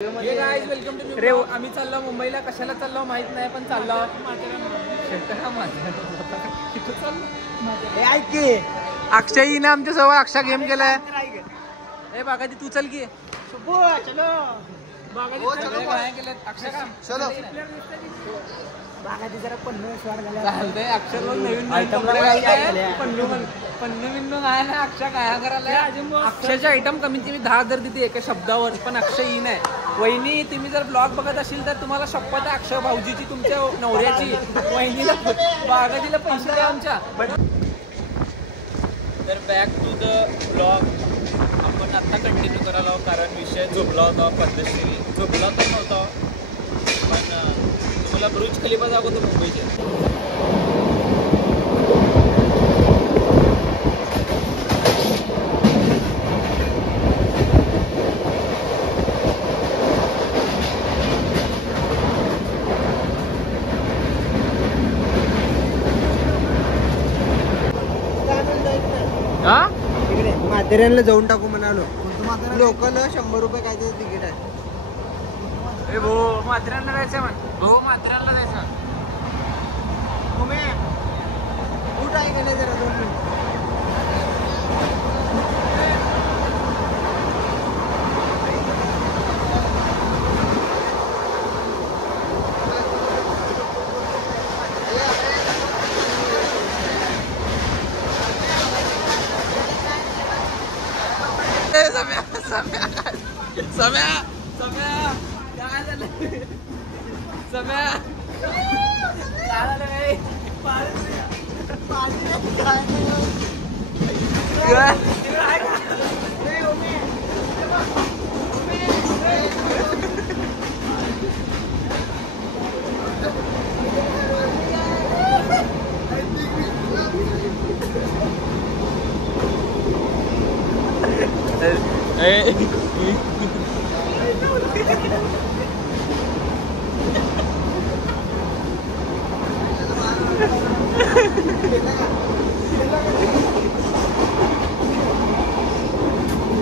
Welcome to रे. आम्ही चाललो मुंबईला. कशाला चाललो माहित नाही, पण चाललो. अक्षय ना आमच्या जवळ. अक्षा गेम केलाय. ए बागाजी तू चल की. जरा पन्नू चालतंय. अक्षर नवीन पन्नू बिन्नू काय ना. अक्षा काय करायला. अक्षरच्या आयटम कमीत कमी 10,000 देते एका शब्दावर. पण अक्षय ही नाही. वहिनी तुम्ही जर ब्लॉग बघत असेल तर तुम्हाला शपथ आहे अक्षय भाऊजीची, तुमच्या नवऱ्याची. वहिनीला बागाजीला पैसे द्या आमच्या. तर बॅक टू द ब्लॉग आपण आता कंटिन्यू करायला आहोत. कारण विषय झोपला होता पद्धतशीर. झोपला तर नव्हता, पण तुम्हाला ब्रुज खलिफा दाखवतो मुंबईचे. तिकडे माथेरानला जाऊन टाकू म्हणालो. लोकल 100 रुपये काय ते तिकीट आहे. माथेरानला जायचं म्हण. माथेरानला जायचं. कुठं आहे का नाही जरा 2 मिनिट.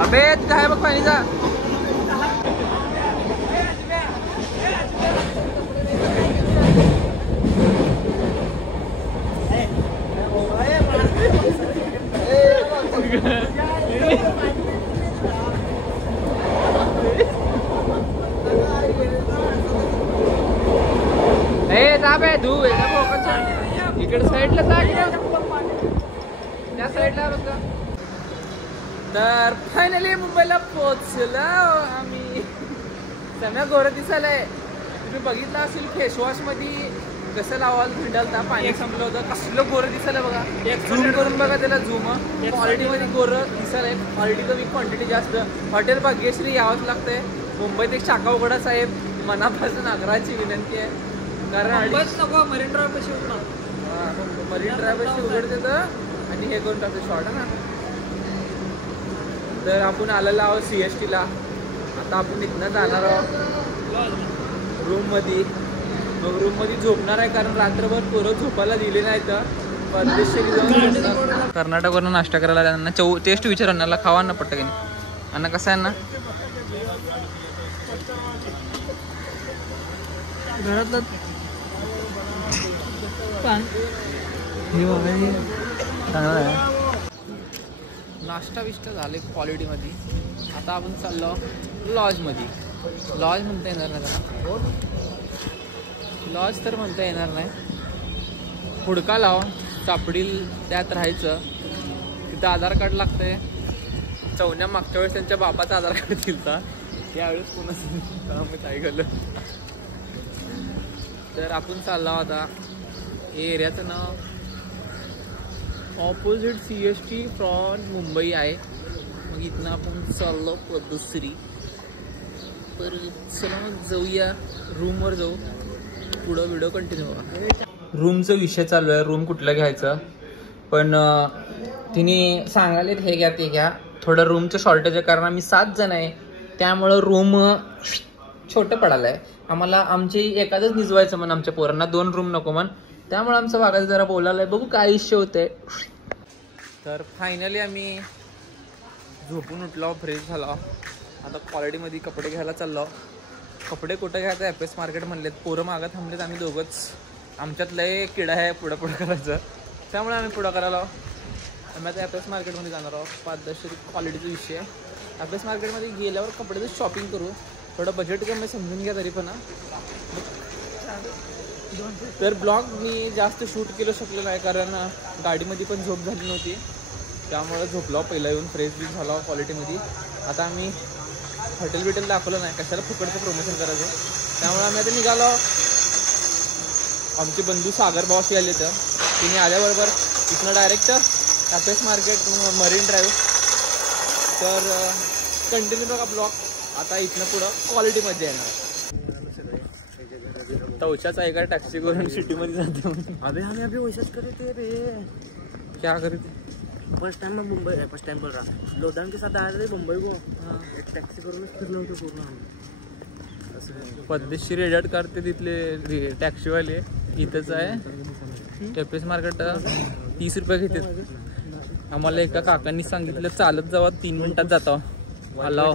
अबे तिथं आहे बघ पाणीचा. इकडे साईडला जा. त्या साईडला बघा. तर फायनली मुंबईला पोहोचलो आम्ही. सगळ्या गोरं दिसायलाय. तुम्ही बघितलं असेल फेसवॉश मध्ये कसं लावाल भिंडलता. पाणी संपलं होतं. कसलं गोरं दिसायला बघा. झूम करून बघा त्याला. झूम क्वालिटी मध्ये गोरं दिसायलाय. क्वालिटी कमी क्वांटिटी जास्त. हॉटेल भाग्यश्री यावंच लागतंय. मुंबईत एक शाखा उघडा साहेब. मनापासून आग्रहाची विनंती आहे. कारण मरीन ड्राईव्ह कशी मरीन ड्राईव्ह कशी उघडते तर. आणि हे करून टाकतो शॉर्ट आहे ना. तर आपण आलेलो आहोत CST ला. आता आपण इथनं जाणार आहोत रूम मध्ये. मग रूम मध्ये झोपणार आहे. कारण रात्रभर पोरं झोपायला दिले नाही तर परदेशी जाऊन कर्नाटकवरून नाश्ता करायला. त्यांना टेस्ट विचार अन्नाला. खावा ना पटकन. अन्न कसं आहे ना. घरातलं चांगलं आहे. नाश्ता विष्टा झाले क्वालिटीमध्ये. आता आपण चाललो लॉजमध्ये. लॉज म्हणता येणार नाही त्याला. लॉज तर म्हणता येणार नाही. हुडका लाव सापडील त्यात राहायचं. तिथं आधार कार्ड लागतंय. चौन्या मागच्या वेळेस त्यांच्या बापाचा आधार कार्ड दिलता. त्यावेळेस कोणाच ऐकलं. तर आपण चाललो आता. हे एरियाचं नाव ऑपोजिट CST फ्रॉम मुंबई आहे. मग इथनं आपण चाललो पद्धतशीरी. तर चला मग जाऊया रूमवर. जाऊ पुढं व्हिडिओ कंटिन्यू व्हा. रूमचा विषय चालू आहे. रूम कुठलं घ्यायचं. पण तिने सांगाले हे घ्या ते घ्या. थोडं रूमचं शॉर्टेज आहे. कारण आम्ही 7 जण आहे. त्यामुळं रूम छोटं पडायला आहे आम्हाला. आमची एखादंच निजवायचं म्हण. आमच्या पोरांना 2 रूम नको म्हण. त्यामुळे आमचं भागात जरा बोलायला आहे. बघू काय इश्यू होतंय. तर फायनली आम्ही झोपून उठलो. फ्रेश झालो. आता क्वालिटीमध्ये कपडे घ्यायला चाललो. कपडे कुठं घ्यायचं एफ.एस. मार्केट म्हणलेत. पोरं मागं थांबलेत, आम्ही दोघंच. आमच्यात लय किडा आहे पुढं करायचं, त्यामुळे आम्ही पुढं करायला आम्ही आता एफ.एस. मार्केटमध्ये जाणार आहोत. 5-10 क्वालिटीचा विषय आहे. एफ.एस. मार्केटमध्ये गेल्यावर कपड्याचं शॉपिंग करू. थोडं बजेट कमी समजून घ्या तरी पण. तर ब्लॉग मी जास्त शूट केलं शकलो नाही, कारण गाडीमध्ये पण झोप झाली नव्हती, त्यामुळे झोपलो. पहिला येऊन फ्रेश बी झाला क्वालिटीमध्ये. आता आम्ही हॉटेल दाखवलं नाही, कशाला फुकटचं प्रमोशन करायचं. त्यामुळे आम्ही आता निघालो. आमचे बंधू सागर भावाशी आले तर तिने आल्याबरोबर इथनं direct FS. Market Marine Drive. तर कंटिन्यू बघा ब्लॉग. आता इथनं पुढं क्वालिटीमध्ये येणार. तवच्याच आहे का टॅक्सी करून सिटीमध्ये जाते. अबे हमें अभी वैसा करे थे रे, क्या करते. फर्स्ट टाइम मैं मुंबई है, फर्स्ट टाइम बोल रहा लोदान के साथ आए थे मुंबई को. एक टॅक्सी करूनच फिरलो होतो पूर्ण. पद्धतशीर एडिट करते तिथले टॅक्सीवाले. इथंच आहे एफ.एस. मार्केट. 30 रुपये घेतात. आम्हाला एका काकांनी सांगितलं चालत जावा, 3 मिनिटात जातो. आलाव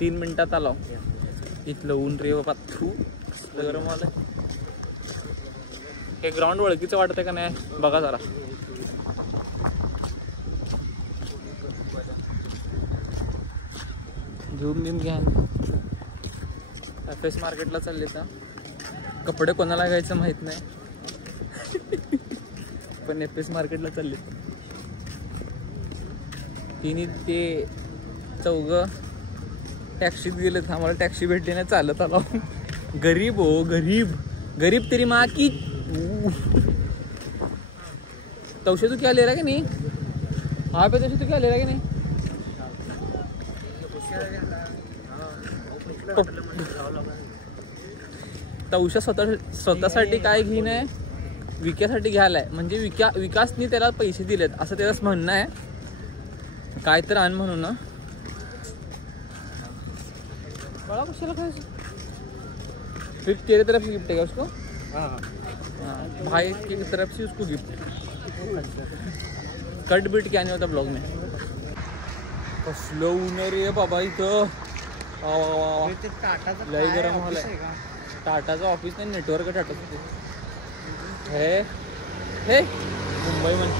3 मिनिटात आलाव. इथलं ऊन रे बाबा, थू गरम आलं. हे ग्राउंड ओळखीचं वाटतंय का नाही बघा जरा. झूम बिम घ्या. एफ.एस. मार्केटला चालले तर कपडे कोणाला घ्यायचं माहित नाही, पण एफ.एस. मार्केटला चालले. तिने ते चौघं टॅक्सीत गेलेत. आम्हाला टॅक्सी भेटली नाही, चालत आलो. गरीब हो गरीब, गरीब तेरी माँ की. तवशे तू क्या ले रहा है कि नहीं. हाँ पे तवशे तू क्या ले रहा है कि नहीं. तवशा स्वतःसाठी काय घेईन आहे, विक्यासाठी घ्यायलाय. म्हणजे विकासनी त्याला पैसे दिलेत असं त्याचं म्हणणं आहे. काय तर आण म्हणून ना. बड़ा कशाला खायचं. फिर तेरे तरफ से गिफ्ट है क्या उसको. हाँ, भाई की तरफ से उसको गिफ्ट. कट बीट क्या नहीं होता ब्लॉग में. कसलं ऊन रे बाबा इथं. लय गरम झालंय. टाटाचं ऑफिस नाही, नेटवर्क टाटाचं हे हे मुंबई मध्ये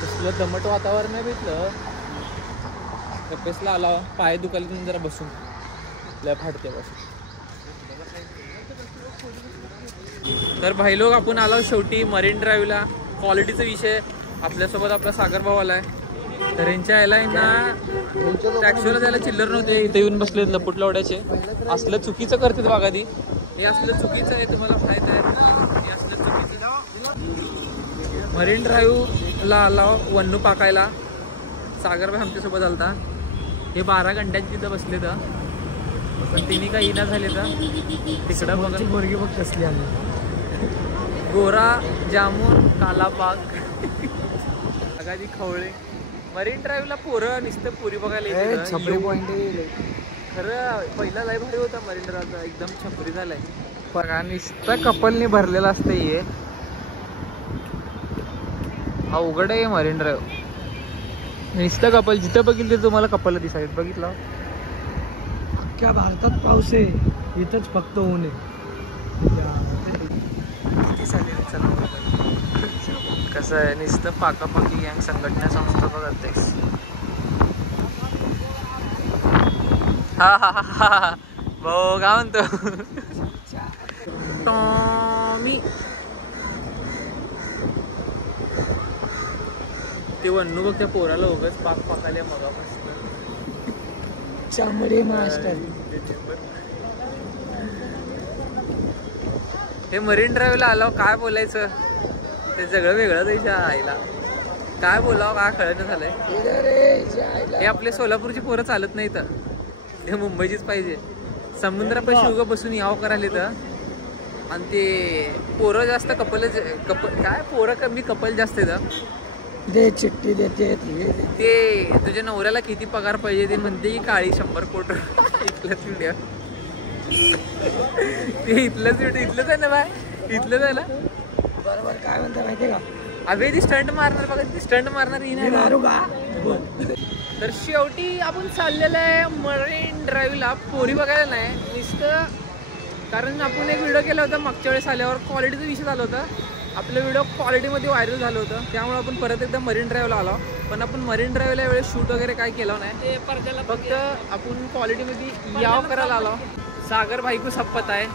कसलं दमट वातावरण आहे भेटलं. एफ.एस.ला आला, पाय दुखायला तुम्ही जरा बसून लय फाटते बसून. तर भाई लोक आपण आलो शेवटी मरीन ड्राईव्हला. क्वालिटीचा विषय. आपल्यासोबत आपला सागर भाऊ आलाय. तर यांच्या यायला ना टॅक्सीला जायला चिल्लर नव्हते, इथे येऊन बसले लपूट लावड्याचे. असलं चुकीचं करतात बघा ती. हे असलं चुकीचं आहे, तुम्हाला माहित आहे. हे असलं चुकीचं. मरीन ड्राईव्हला आला वन्नू पाकायला. सागर भाई आमच्यासोबत आलता. हे 12 घंट्यांची तिथं बसले तर, पण तिने काही ना झाले तर. तिकडं बघा मुलगी बघ कसली आली. गोरा जामून काला पाक अगादी खवळे. मरीन ड्राईव्हला पोरं नुसतं पुरी बघायला येते. छपरी पॉइंट खरं पहिला लय भारी होता मरीन ड्राईव्हचा, एकदम छपरी झालाय बघा. नुसतं कपलनी भरलेला असतं हे. अवघड आहे मरीन ड्राईव्ह. नुसतं कपल जिथं बघितलं तुम्हाला कपल दिसायला. बघितलं अख्ख्या भारतात पाऊस आहे, इथंच फक्त ऊन आहे. कसं आहे नुसतं पाकापाकी गँग संघटना संस्था बघते. हा हा हा हा भाऊ काय म्हणतो टॉमी. ते वन्नू बघ त्या पोराला उगाच पाक पाकाले मगापासून. चांबडे मास्टर. हे मरीन ड्राईव्हला आलो काय बोलायचं ते सगळं वेगळं द्यायच्या आईला. काय बोलावं काय कळणं झालंय. हे आपले सोलापूरची पोरं चालत नाही तर ते मुंबईचीच पाहिजे. समुद्रापाशी उगा बसून यावं करायला तर. आणि ते पोरं जास्त कपल काय पोरं कमी कपल जास्त येतं. दे चिठ्ठी देते ते तुझ्या नवऱ्याला किती पगार पाहिजे ते म्हणते की काळी 100 कोटी. इथलंच इंडिया ते इथलंच आहे ना बाय. इथलंच आहे ना बरोबर. काय म्हणता माहिती का. अबे ती स्टंट मारणार बघा. ती स्टंट मारणार ही नाही. मारू का. तर शेवटी आपण चाललेलं आहे मरीन ड्राईव्हला. पोरी बघायला नाही नुसतं कारण आपण एक व्हिडिओ केला होता मागच्या वेळेस आल्यावर, क्वालिटीचा विषय झाला होता. आपलं व्हिडिओ क्वालिटीमध्ये व्हायरल झालं होतं, त्यामुळे आपण परत एकदा मरीन ड्राईव्हला आलो. पण आपण मरीन ड्राईव्हला वेळेस शूट वगैरे काय केलं नाही, ते परदेला फक्त आपण क्वालिटीमध्ये याव करायला आलो. सागर भाई को सब पता है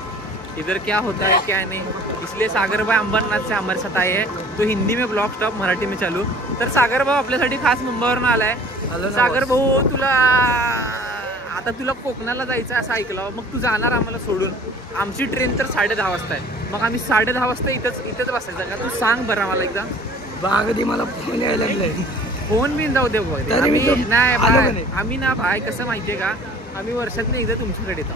इधर क्या होता है क्या नहीं, इसलिए सागर भाई अंबरनाथ से हमारे साथ आए हैं. तो हिंदी में ब्लॉग स्टॉप मराठी में चालू. तर सागर भाऊ आपल्यासाठी खास मुंबईवरून आलाय. सागर भाऊ तुला आता तुला कोकणाला जायचं असं ऐकलं, मग तू जाणार आम्हाला सोडून. आमची ट्रेन तर 10:30 वाजता आहे, मग आम्ही 10:30 वाजता इथंच बसायचं का? तू सांग बरं आम्हाला एकदा. बागदी मला फोन यायला लागलाय. फोन बिन जाऊ दे बघ. नाही आम्ही ना भाई कसं माहितीये का, आम्ही वर्षातून एकदा तुमच्याकडे येतो.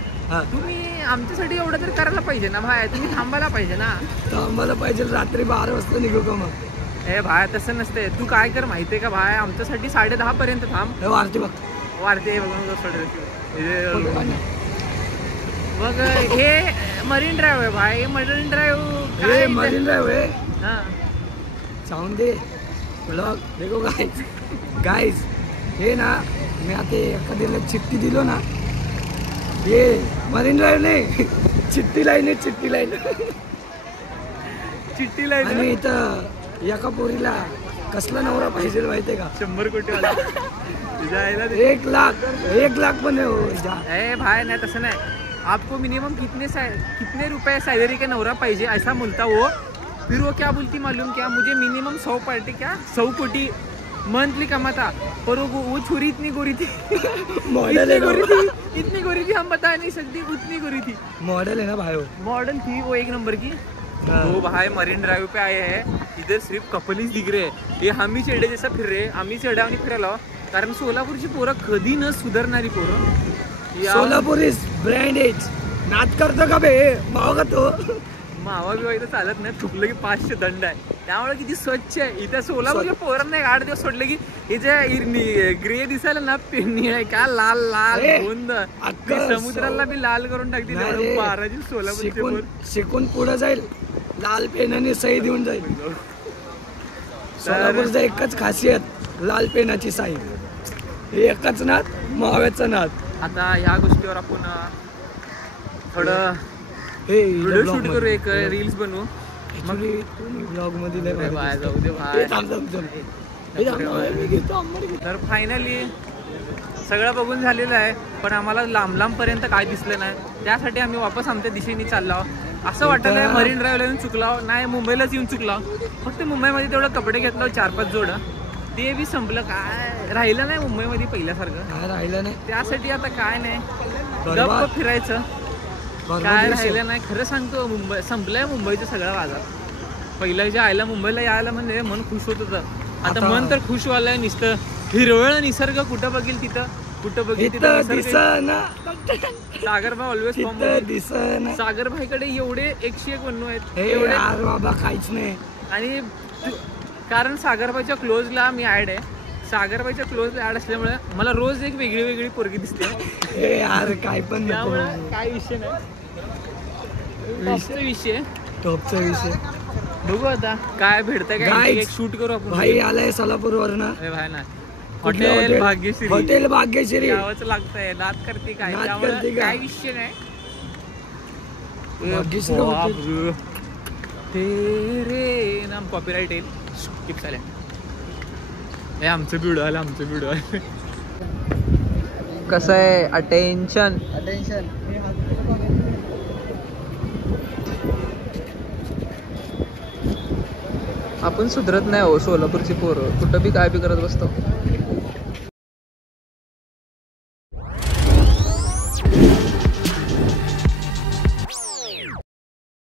तुम्ही आमच्यासाठी एवढं तर करायला पाहिजे ना भाई, तुम्ही थांबायला पाहिजे ना. थांबायला पाहिजे. रात्री 12 वाजता निघू का मग? ए भाई तसं नसते. तू काय कर माहितीये का भाई, आमच्यासाठी 10:30 पर्यंत थांब. वारते बघ, वाढते मग हे मरीन ड्राईव्ह आहे भाई. मरीन ड्राईव्ह मरीन ड्राईव्ह आहे. हा जाऊन दे ब्लॉग. देखो गाईज हे ना, मी आता एखाद्याला चिठ्ठी दिलो ना, हे मरीन ड्राईव्ह नाही, चिठ्ठी लाईन आहे. चिठ्ठी लाईन आणि इथं एका पोरीला कसला नवरा पाहिजे माहितीये का? 100 कोटी वाला. 1 लाख पण ए भाई नहीं तसं नाही. आपको मिनिमम कितने रुपए सैलरी के नवरा पाहिजे ऐसा बोलता वो. फिर वो क्या बोलती मालूम क्या, मुझे मिनिमम 100 कोटी मंथली कमाता. पर वो छोरी इतनी गोरी थी. इतनी गोरी थी हम बता नहीं सकती, उतनी गोरी थी. मॉडल है ना भाई, मॉडल थी वो 1 नंबर की. तो भाई मरीन ड्राइव पे आए हैं, इधर सिर्फ कपल ही दिख रहे हैं. ये हम ही चेडे जैसा फिर रहे, आम्ही चेड्यावनी फिरायला. कारण सोलापूरची पोरं कधी न सुधारणारी पोरं. Solapur is branded. नाद करतो का बे मावा तो. मावा बिवा इथं चालत नाही, चुकलं की 500 दंड आहे. त्यामुळे किती स्वच्छ आहे इथं. सोलापूरच्या पोरांना 8 दिवस सोडले की हे जे ग्रे दिसायला ना, निळा का लाल गोंद समुद्राला बी लाल करून टाकतील. 12 सोलापूरचे शिकून पुढे जाईल, लाल पेनाने सही देऊन जाईल. सोलापूरचं एकच खासियत, लाल पेनाची सही. एकच नाद, माव्याचा नाद. आता ह्या गोष्टीवर आपण थोडं व्हिडिओ शूट करू, एक रील्स बनवू. मग ब्लॉग मध्ये जाऊ दे भाई. तर फायनली सगळं बघून झालेलं आहे, पण आम्हाला लांब पर्यंत काय दिसलं नाही. त्यासाठी आम्ही वापस आमच्या दिशेने चाललो. असं वाटलं आहे मरीन ड्राईव्हला येऊन चुकला नाही, मुंबईलाच येऊन चुकला. फक्त मुंबईमध्ये तेवढं कपडे घेतलं 4-5 जोडं, ते बी संपलं. काय राहिलं नाही मुंबईमध्ये पहिल्यासारखं, काय राहिलं नाही. त्यासाठी आता काय नाही, गप्प फिरायचं. काय राहिलं नाही. खरं सांगतो, मुंबई संपलंय. मुंबईचं सगळं बाजार. पहिलं जे आयला मुंबईला यायला म्हणजे मन खुश होत होतं. आता मन तर खुश व्हायला नुसतं. हिरवळ निसर्ग कुठं बघेल तिथं, कुठं बघेल तिथं. सागर भाई ऑलवेज फॉर्म. सागर भाईकडे एवढे 101 वन्नू आहेत एवढे बाबा, काहीच नाही. आणि कारण सागरबाईच्या क्लोजला मी ऍड आहे. सागरबाईच्या क्लोजला ऍड असल्यामुळे मला रोज एक वेगळी पोरगी दिसते. यार काय पण, त्यामुळे काय विषय नाही. टॉपचा विषय बघू आता काय भेटतंय. काय एक शूट करू आपण. भाई आलाय सोलापूर वरून. भाई ना, हॉटेल भाग्यश्री यावंच लागतंय. नाद करते काय, त्यामुळे काय विषय नाही. तेरे नाम कॉपीराइट येईल. स्किप झाले. हे आमचं व्हिडिओ आलं. कसं आहे, अटेन्शन. आपण सुधरत नाही हो, सोलापूरची पोरं कुठं बी काय बी करत बसतो.